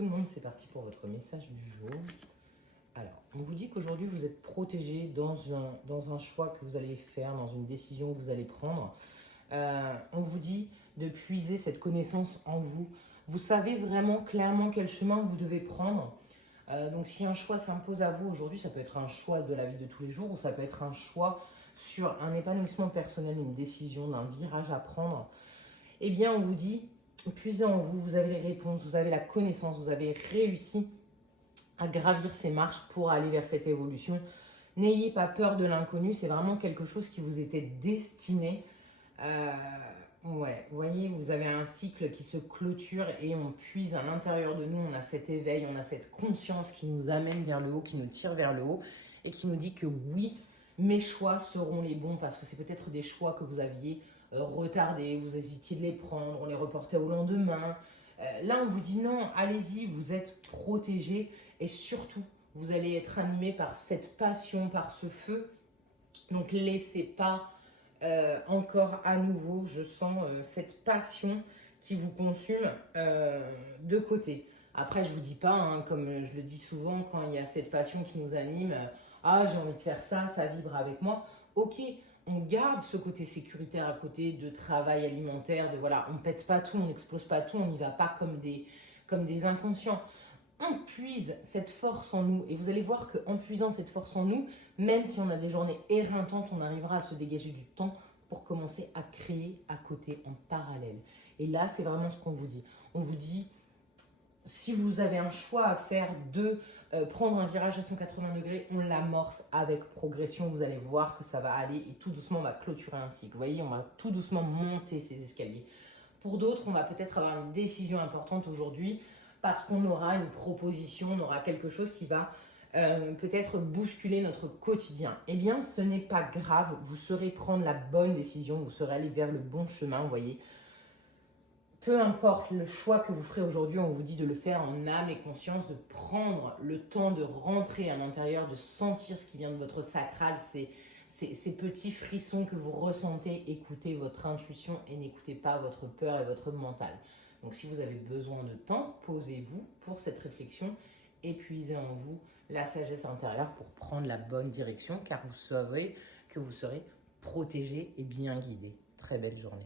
tout le monde, c'est parti pour votre message du jour. Alors, on vous dit qu'aujourd'hui, vous êtes protégé dans un choix que vous allez faire, dans une décision que vous allez prendre. On vous dit de puiser cette connaissance en vous. Vous savez vraiment clairement quel chemin vous devez prendre. Donc, si un choix s'impose à vous aujourd'hui, ça peut être un choix de la vie de tous les jours ou ça peut être un choix sur un épanouissement personnel, une décision, d'un virage à prendre. Eh bien, on vous dit, puisez en vous, vous avez les réponses, vous avez la connaissance, vous avez réussi à gravir ces marches pour aller vers cette évolution. N'ayez pas peur de l'inconnu, c'est vraiment quelque chose qui vous était destiné. Ouais, vous voyez, vous avez un cycle qui se clôture et on puise à l'intérieur de nous, on a cet éveil, on a cette conscience qui nous amène vers le haut, qui nous tire vers le haut et qui nous dit que oui, mes choix seront les bons parce que c'est peut-être des choix que vous aviez retardés, vous hésitiez de les prendre, on les reportait au lendemain. Là, on vous dit non, allez-y, vous êtes protégés et surtout, vous allez être animés par cette passion, par ce feu. Donc, laissez pas encore à nouveau, je sens cette passion qui vous consume de côté. Après, je ne vous dis pas, hein, comme je le dis souvent, quand il y a cette passion qui nous anime, ah, j'ai envie de faire ça, ça vibre avec moi. Ok, on garde ce côté sécuritaire à côté de travail alimentaire, de voilà, on ne pète pas tout, on n'explose pas tout, on n'y va pas comme des inconscients. On puise cette force en nous et vous allez voir qu'en puisant cette force en nous, même si on a des journées éreintantes, on arrivera à se dégager du temps pour commencer à créer à côté, en parallèle. Et là, c'est vraiment ce qu'on vous dit. On vous dit, si vous avez un choix à faire de prendre un virage à 180 degrés, on l'amorce avec progression. Vous allez voir que ça va aller et tout doucement, on va clôturer un cycle. Vous voyez, on va tout doucement monter ces escaliers. Pour d'autres, on va peut-être avoir une décision importante aujourd'hui parce qu'on aura une proposition, on aura quelque chose qui va peut-être bousculer notre quotidien. Eh bien, ce n'est pas grave, vous saurez prendre la bonne décision, vous serez allé vers le bon chemin, vous voyez. Peu importe le choix que vous ferez aujourd'hui, on vous dit de le faire en âme et conscience, de prendre le temps de rentrer à l'intérieur, de sentir ce qui vient de votre sacral, ces petits frissons que vous ressentez. Écoutez votre intuition et n'écoutez pas votre peur et votre mental. Donc si vous avez besoin de temps, posez-vous pour cette réflexion, épuisez en vous la sagesse intérieure pour prendre la bonne direction car vous savez que vous serez protégé et bien guidé. Très belle journée.